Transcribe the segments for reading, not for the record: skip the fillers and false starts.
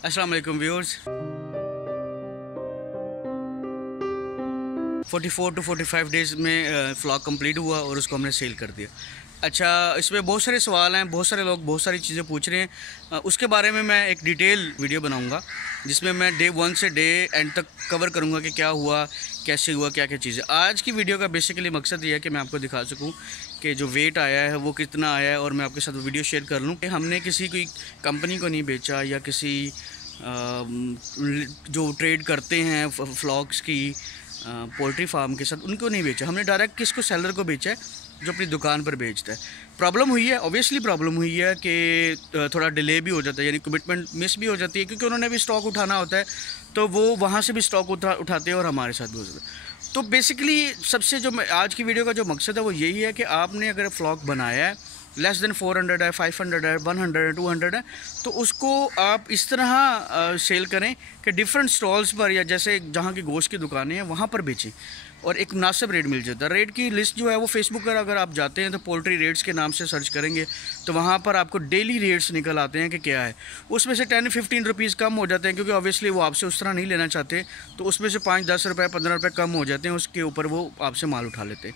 अस्सलाम वालेकुम viewers. 44 to 45 days में फ्लॉग कंप्लीट हुआ और उसको हमने सेल कर दिया। अच्छा, इसमें बहुत सारे सवाल हैं, बहुत सारे लोग बहुत सारी चीज़ें पूछ रहे हैं। उसके बारे में मैं एक डिटेल वीडियो बनाऊंगा जिसमें मैं डे 1 से डे एंड तक कवर करूंगा कि क्या हुआ, कैसे हुआ, क्या क्या चीज़ें। आज की वीडियो का बेसिकली मकसद ये है कि मैं आपको दिखा सकूं कि जो वेट आया है वो कितना आया है और मैं आपके साथ वीडियो शेयर कर लूँ कि हमने किसी कोई कंपनी को नहीं बेचा या किसी जो ट्रेड करते हैं फ्लॉग्स की पोल्ट्री फार्म के साथ उनको नहीं बेचा। हमने डायरेक्ट किसको, सेलर को बेचा है जो अपनी दुकान पर बेचता है। प्रॉब्लम हुई है, ऑब्वियसली प्रॉब्लम हुई है कि थोड़ा डिले भी हो जाता है, यानी कमिटमेंट मिस भी हो जाती है क्योंकि उन्होंने भी स्टॉक उठाना होता है, तो वो वहाँ से भी स्टॉक उठाते हैं और हमारे साथ भी हो जाता है। तो बेसिकली सबसे जो आज की वीडियो का जो मकसद है वो यही है कि आपने अगर फ्लॉग बनाया है लेस देन 400 है, 500 है, 100 है, 200 है, तो उसको आप इस तरह सेल करें कि डिफरेंट स्टॉल्स पर या जैसे जहाँ की गोश्त की दुकानें हैं वहाँ पर बेचें और एक मुनासिब रेट मिल जाता है। रेट की लिस्ट जो है वो फेसबुक पर अगर आप जाते हैं तो पोल्ट्री रेट्स के नाम से सर्च करेंगे तो वहाँ पर आपको डेली रेट्स निकल आते हैं कि क्या है। उसमें से 10-15 रुपीज़ कम हो जाते हैं क्योंकि ऑब्वियसली वो आपसे उस तरह नहीं लेना चाहते, तो उसमें से 5-10 रुपये 15 रुपये कम हो जाते हैं, उसके ऊपर वो आपसे माल उठा लेते हैं।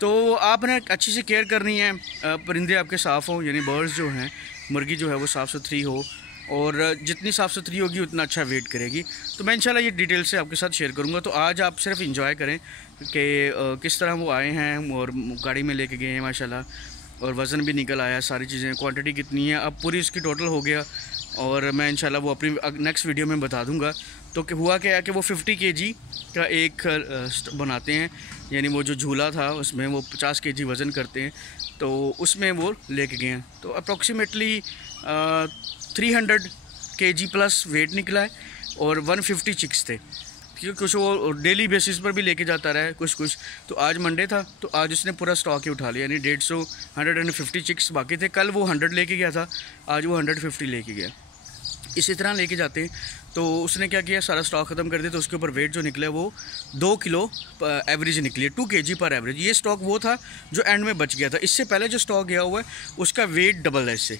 तो आपने अच्छी सी केयर करनी है, परिंदे आपके साफ़ हों, यानी बर्ड्स जो हैं, मुर्गी जो है वो साफ़ सुथरी हो और जितनी साफ़ सुथरी होगी उतना अच्छा वेट करेगी। तो मैं इंशाल्लाह ये डिटेल से आपके साथ शेयर करूँगा। तो आज आप सिर्फ इंजॉय करें कि किस तरह वो आए हैं और गाड़ी में लेके गए हैं माशाल्लाह, और वज़न भी निकल आया, सारी चीज़ें, क्वांटिटी कितनी है अब पूरी इसकी टोटल हो गया और मैं इंशाल्लाह वो अपनी नेक्स्ट वीडियो में बता दूँगा। तो हुआ क्या है कि वो 50 kg का एक बनाते हैं, यानी वो जो झूला था उसमें वो 50 kg वज़न करते हैं, तो उसमें वो लेके गए हैं। तो अप्रॉक्सीमेटली 300 kg प्लस वेट निकला है और 150 चिक्स थे, क्योंकि कुछ वो डेली बेसिस पर भी लेके जाता रहा है कुछ। तो आज मंडे था तो आज उसने पूरा स्टॉक ही उठा लिया, यानी 150 चिक्स बाकी थे। कल वो 100 लेके गया था, आज वो 150 लेके गया। इसी तरह लेके जाते हैं। तो उसने क्या किया, सारा स्टॉक ख़त्म कर दिया। तो उसके ऊपर वेट जो निकला है वो 2 किलो एवरेज निकली है, 2 kg पर एवरेज। ये स्टॉक वो था जो एंड में बच गया था। इससे पहले जो स्टॉक गया हुआ है उसका वेट डबल है इससे,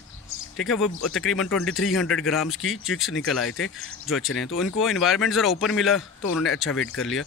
ठीक है। वो तकरीबन 2300 ग्राम्स की चिक्स निकल आए थे जो अच्छे हैं। तो उनको इन्वायरमेंट ज़रा ओपन मिला तो उन्होंने अच्छा वेट कर लिया।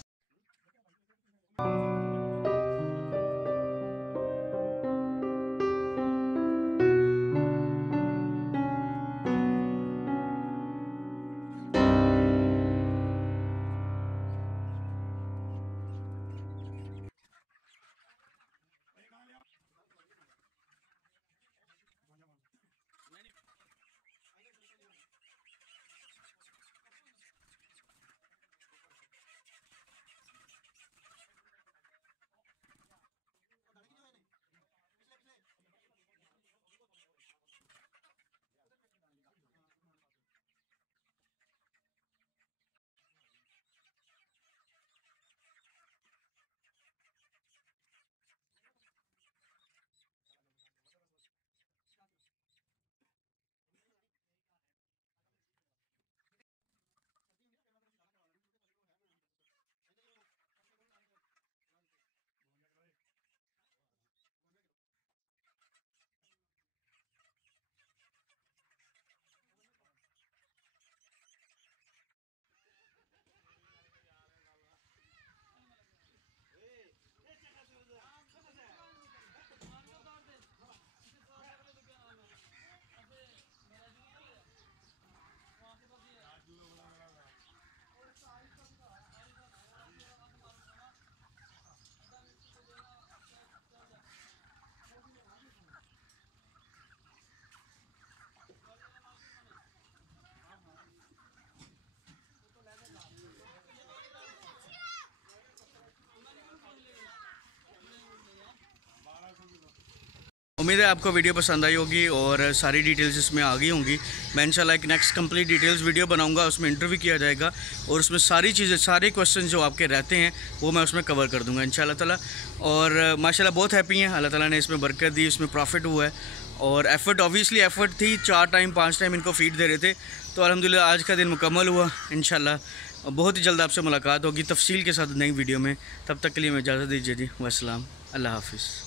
उम्मीद है आपको वीडियो पसंद आई होगी और सारी डिटेल्स इसमें आ गई होंगी। मैं इंशाल्लाह एक नेक्स्ट कंप्लीट डिटेल्स वीडियो बनाऊंगा, उसमें इंटरव्यू किया जाएगा और उसमें सारी चीज़ें, सारे क्वेश्चन जो आपके रहते हैं वो मैं उसमें कवर कर दूंगा इंशाल्लाह ताला। और माशाल्लाह बहुत हैप्पी हैं, अल्लाह ताला ने इसमें बरकत दी, इसमें प्रॉफिट हुआ है और एफ़र्ट, ऑब्वियसली एफ़र्ट थी। 4 टाइम 5 टाइम इनको फीड दे रहे थे। तो अल्हम्दुलिल्लाह आज का दिन मुकम्मल हुआ। इंशाल्लाह बहुत ही जल्द आपसे मुलाकात होगी तफसील के साथ नई वीडियो में। तब तक के लिए मैं इजाज़त दीजिए जी, वस्सलाम, अल्लाह हाफ़िज़।